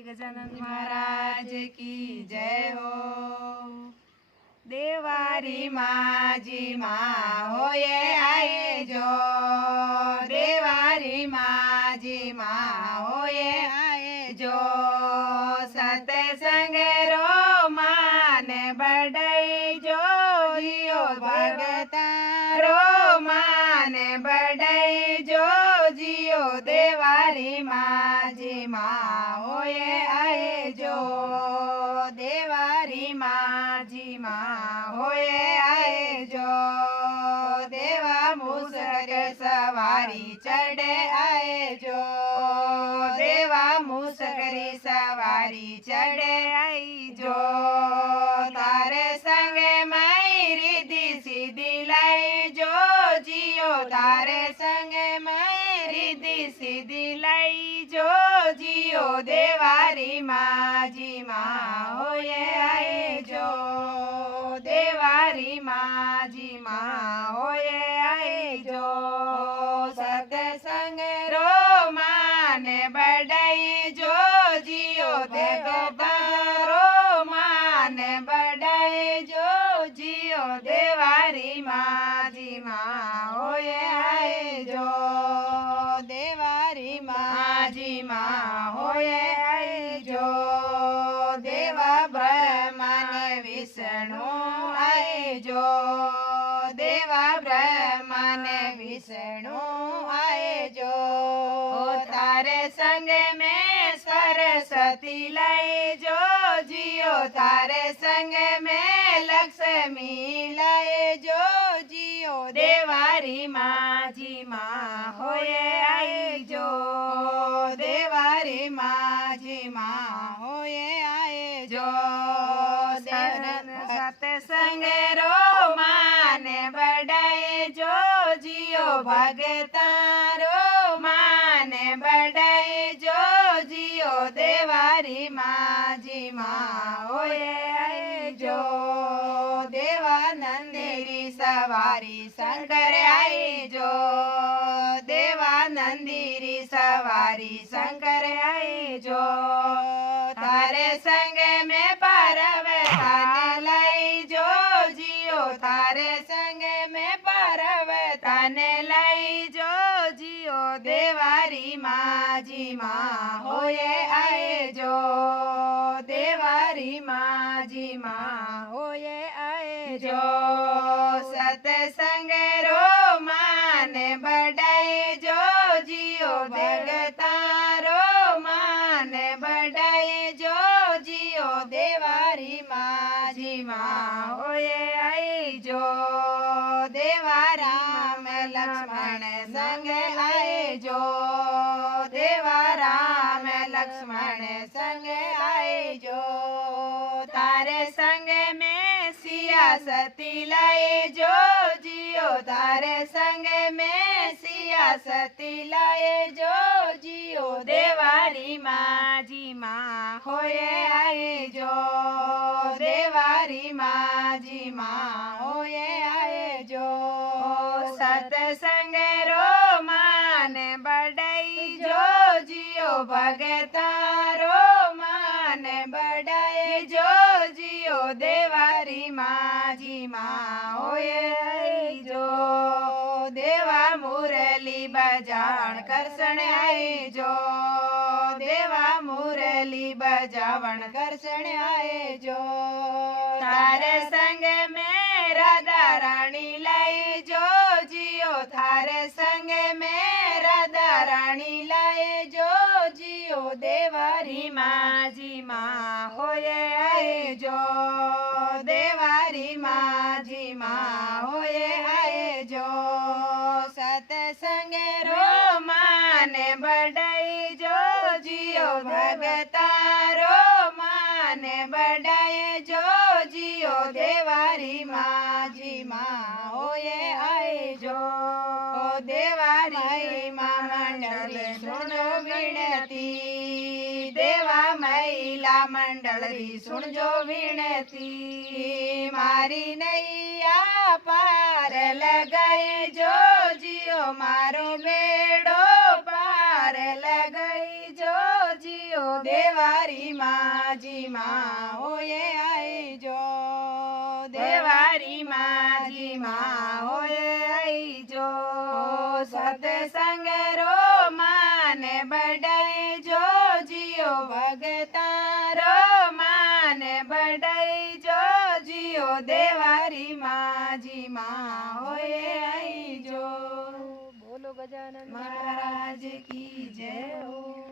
गजानन महाराज की जय हो। देवारी माजी माँ होए आए जो, देवारी माजी माँ होए आए जो। सतसंग रो मान बढ़ई जो, जियो भगता रो मान बढ़ई जो, जियो देवारी माजी माँ होए आए जो। देवारी माजी माँ होए आए जो। देवा मूसक सवारी चढ़े आए जो, देवा मूसकरी सवारी चढ़े आई जो। तारे संग मई रिद्धि सिद्धि लाई जो, जियो तारे संग मई रिद्धि सिद्धि लाई जो, जियो देवारी माजी माँ होए आए जो। देवारी माजी माँ होए आए जो। सत्संग रो मान बढ़ई जो, जियो देवता रो मान बढ़ई जो, जियो देवारी माजी माँ होए आए जो। देवारी माजी माँ होए आए जो। देवा ब्रह्मन विष्णु आए जो, देवा ब्रह्मन विष्णु आए जो। तारे संग में सरस्वती लाई जो, जियो तारे संग में लक्ष्मी लाए जो, जियो देवारी माजी माँ होए आए जो। देवारी माजी माँ होए आए जो। सत्संग रो मान बढ़ाए जो, जियो भगता रो मान बढ़ाए जो, जियो देवारी माजी माँ होए आए जो। देवानंदेरी सवारी शंकर आए जो, देवानंदेरी सवारी शंकर आए जो। तारे संग में पार्वतन लाई जो, जियो तारे संग में पार्वतन लाई जो, जियो देवारी माजी माँ होए आए जो। देवारी माजी माँ होए आए जो। सत्संग रो मान बढ़ाए जो, जियो भगता रो मान बढ़ाए जो, जियो देवारी माजी माँ होए आए जो। देवा राम लक्ष्मण संग आए जो, देवा राम लक्ष्मण संग आए जो। तारे संग में सिया सती लाए जो, जियो तारे संग में सिया सती लाए जो, जियो देवारी माजी माँ होए आए जो। देवारी माजी माँ होए आए जो। सत्संग रो मान बढ़ई जो, जियो भगता रो मान बढ़ाए जो, जियो देवारी माजी माँ होए आए जो। देवा मुरली बजाण करसण आए जो, देवा मुरली बजावण करसण आए जो। तारे संग में राधा रानी लाई जो, जियो थारे संग में राधा रानी लाए जो, जियो देवारी माजी माँ होए आए जो। देवारी माजी माँ होए आए जो। सत्संग रो मान बढ़ई जो, जियो भगता रो मान बढ़ाए जो, जियो देवारी माजी माँ होए आए जो। देवारी माँ मंडल सुनो विनती, देवा महिला मंडल सुन जो विनती। मारी नैया पार लगाए जो, जियो मारो बेड़ो पार लगाई जो, जियो देवा દેવારી માજી માં હોયે આઈ જો દેવારી માજી માં હોયે આઈ જો સતસંગ રો માને બડાઈ જો જીઓ ભગતારો માને બડાઈ જો જીઓ દેવારી માજી માં હોયે આઈ જો. બોલો ગજાનન મહારાજ કી જય હો.